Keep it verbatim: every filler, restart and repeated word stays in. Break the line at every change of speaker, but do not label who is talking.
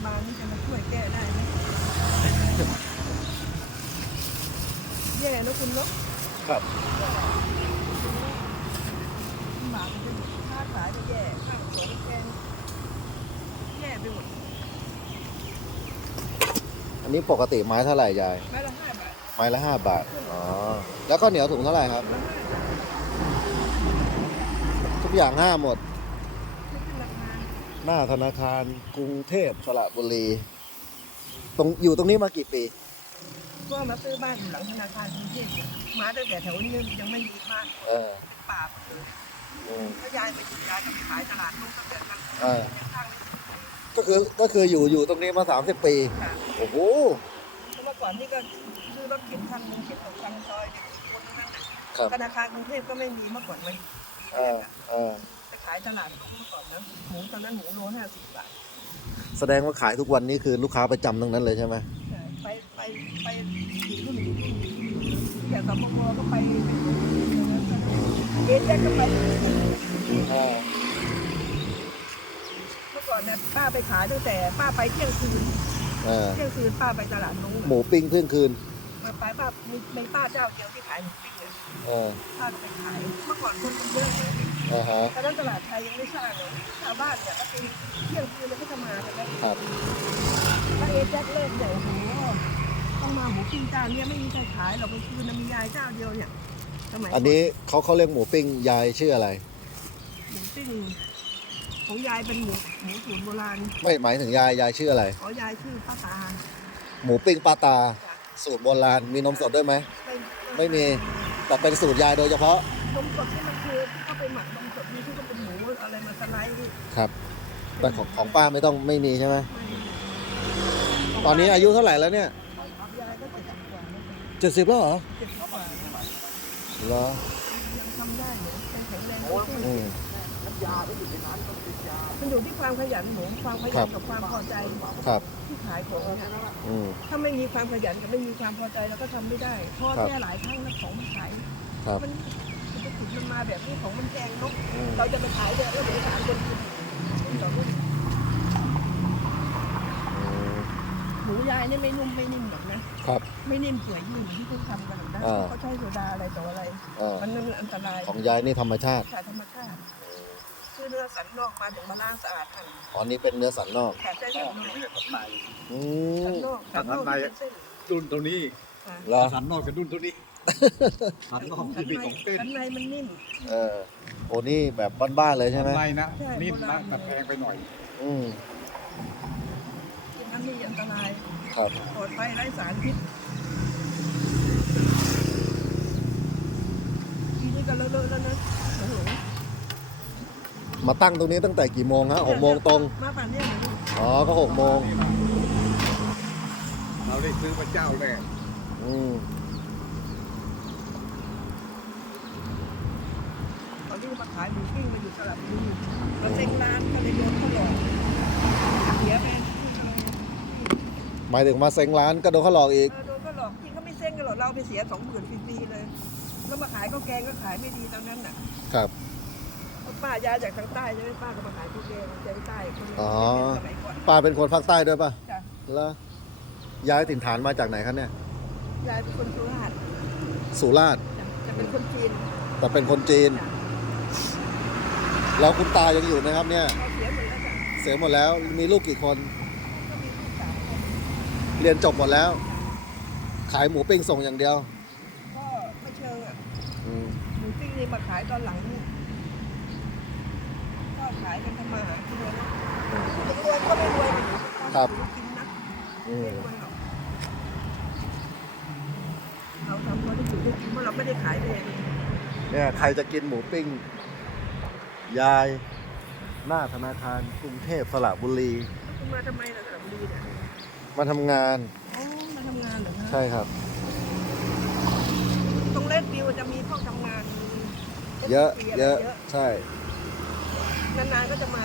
บาลนี่จะมาช่วยแก้ได้ไหมแย่นะคุณเนาะ
ครับ
หมาเป็นค่าขายก็แย่ค่าของแพงแย่ไปหมด
อันนี้ปกติไม้เท่าไหร่ยาย
ไม้ละห้าบาท
ไม้ละห้าบาท อ๋อ แล้วข้าวเหนียวถุงเท่าไหร่ครับ
ละห้าบาท
ทุกอย่างห้าหมด
ไม่ขึ้นราคา
หน้าธนาคารกรุงเทพสระบุรี ตรงอยู่ตรงนี้มากี่ปี
ก็มาซื้อบ้านอยู่หลังธนาคารกรุงเทพเนี่ยมาตั้งแต่แถวนี้ยังไม่มีบ้าน
เออ
ป่าหมดเลย
อืม
ถ้ายายไปอยู่ยายก็ไปขายตลาดลูกตั้งแต่กัน
เออ
ข้าง
ก็คือก็คืออยู่อยู่ตรงนี้มาสามสิบปี
ค่ะ
โอ้โห
เมื่อก่อนนี่ก็ซื้อรถเข็นคันหนึงเข็นออกทางซอยเด็กคนนั้นน่ะ
ครับ
ธนาคารกรุงเทพก็ไม่มีเมื่อก่อนมัน
เออเออ
ไปขายตลาดลูกเมื่อก่อนนะหมูตอนนั้นหมูโลห้าสิบบาท
แสดงว่าขายทุกวันนี้คือลูกค้าประจำทั้งนั้นเลยใช่ไหม
ใช่ไปไปไปกี่รุ่นกี่รุ่นอย่างสปปก็ไปเอเจก็ไป
เออ
เมื่อก่อนเนี่ยป้าไปขายตั้งแต่ป้าไปเที่ยงคืน
เออ
เที่ยงคืนป้าไปตลาดนู้น
หมูปิ้งเที่ยงคืน
มาไปป้ามีมีป้าเจ้าเดียวที่ขายหมูปิ้งเลย
เออ
ป้าก็ไปขายเมื่อก่อนคนมันเยอะเลย
อ่าฮะ
ตอนนั้นตลาดไทยยังไม่สร้างเลยชาวบ้านเนี่ยก็ไปเที่ยงคืนเลยก็จะมากันนะครับ ป้าเอแจ็คเลิกเนี่ยโอ้โหต้องมาหมูปิ้งจานเนี่ยไม่มีใครขายหรอกกลางคืนน่ะมียายเจ้าเดียวเนี่ยสมัยก่
อันนี้เขาเขาเรียกหมูปิ้งยายชื่ออะไร
หมูปิ้งของยายเป็นหมูหมูสูตรโบราณ
ไม่หมายถึงยายยายชื่ออะไร
อ๋อยายชื่อป้าตา
หมูปิ้งปลาตา
จ้ะ
สูตรโบราณมีนมสดด้วยไหม
ไม่
ไม่มี แต่เป็นสูตรยายโดยเฉพาะ
นมสดที่มันคือที่เขาไปหมักนมสดนี่ที่เขาเป็นหมูอะไรมาสไลด์นี่
ครับ แต่ของของป้าไม่ต้องไม่มีใช่ไหม
ไม่
ตอนนี้อายุเท่าไหร่แล้วเนี่ย
ของยายก็เจ็ดสิบกว่าแล้ว
เจ็ดสิบแล้วเหรอ
เจ็ดสิบกว่าแล้ว
เหรอ
ยังทำได้อยู่ยังแข็งแรง
อืม
มันอยู่ที่ความขยันหนูความขยันกับความพอใจ
ครับ
ที่ขายของเนี่ย
อืม
ถ้าไม่มีความขยันกับไม่มีความพอใจเราก็ทำไม่ได้พอ
ครับ
แค่หลายครั้งแล้วของมันขาย
ครับ
มันมันจะถูกมันมาแบบนี้ของมันแพงเนาะ
อืม
เราจะไปขายเนี่ยแล้วเดี๋ยวสามคนกินรุ่นต่อรุ่น
อืม
หมูยายเนี่ยไม่นุ่มไม่นิ่มหรอกนะครับ ไม่นิ่มเปื่อยยุ่ยที่เขาทำกันหรอกนะ
อ่า
เขาใช้โซดาอะไรต่ออะไร
เออ
มันมันอันตราย
ของยายนี่ธรรมชาติ
ขาดธรรมชาติซื้อเนื้อสันนอกมาถึงมาล้างสะอาดหั่น
อ๋อนี่เป็นเนื้อสันนอก
ขาดใช้สันนอก
อื
สัน
ม
นอกสันนอกที่เป็นเส้น
ดุนตัวนี้
ค่ะ
เหรอ
สันนอกกับดุนตัวนี้สันนอก
สั
ที่
น
เป็น
ใน
ของเต้น
สันในมันนิ่ม
เออโอ้นี่แบบบ้านๆเลยใช่ไหม
ทำไรนะ
ใช่
นิ่ม
โบรา
นะ
ณ
แต่แพงไปหน่อย
อืม
กินน้ำนี่อันตราย
ครับ
ปลอดภัยไร้สารพิษทีนี้ก็เลอะๆแล้วนะโอ้โห
มาตั้งตรงนี้ตั้งแต่กี่โมงฮะหกโมงตรง
มาป่านเนี้ยเหรอลูก
อ๋อ ก็หกโมง
เราได้ซื้อพระเจ้าแน่
อืม
ตอนที่มาขายหมูปิ้งมาอยู่สระบุรีมาเซ็งร้านก็เลยโดนเขาหลอกเสียไป
หมายถึงมาเซ็งร้านก็โดนเขาหลอกอีก
เออโดนเขาหลอกที่เขาไม่เซ็งกันหรอกเราไปเสียสองหมื่นฟรีๆเลย แล้วมาขายข้าวแกงก็ขายไม่ดีตอนนั้นน่ะ
ครับ
ป้ายายจากทางใต้ใช่ไหมป้าก็มาขายข้าวแกงแกงใต้คน
อ๋อ
สมัยก่อน
ป้าเป็นคนภาคใต้ด้วยป่ะ
จ้ะ
แล้วย้ายถิ่นฐานมาจากไหนครับเนี่ย
ยายเป็นคนสุราษฎร์
สุราษฎร์
จ้ะจะเป็นคนจีน
แต่เป็นคนจีน
จ้ะ
แล้วคุณตายังอยู่ไหมครับเนี่ย
เขาเสียหมดแล้วจ้ะ
เสียหมดแล้ว มีลูกกี่คน
ก็มีลูกสามคน
เรียนจบหมดแล้ว ขายหมูปิ้งส่งอย่างเดียว
ก็ไม่เชิงอ่ะ
อืม
หมูปิ้งนี่มาขายตอนหลังนี่ก็ขายกันทำมาหากินเลยนะจะรวยก็ไม่รวยหรอก
ครับ
กินนะ
อื
ไม่
ม
รวยหรอกเราทำพอได้อยู่ได้กินเพราะเราไม่ได้ขายเอง
เนี่ยใครจะกินหมูปิ้ง ยาย หน้าธนาคารกรุงเทพสระบุรี
คุณมาทำไมล่ะสระบุรีเนี่ย
มาทำงาน
อ๋อมาทำงานเหรอฮะ
ใช่ครับ
ตรงเลดวิวจะมีห้องทำงานมี
เยอะ
เอส
เยอะ
เยอะ
ใช่
นานๆก็จะมา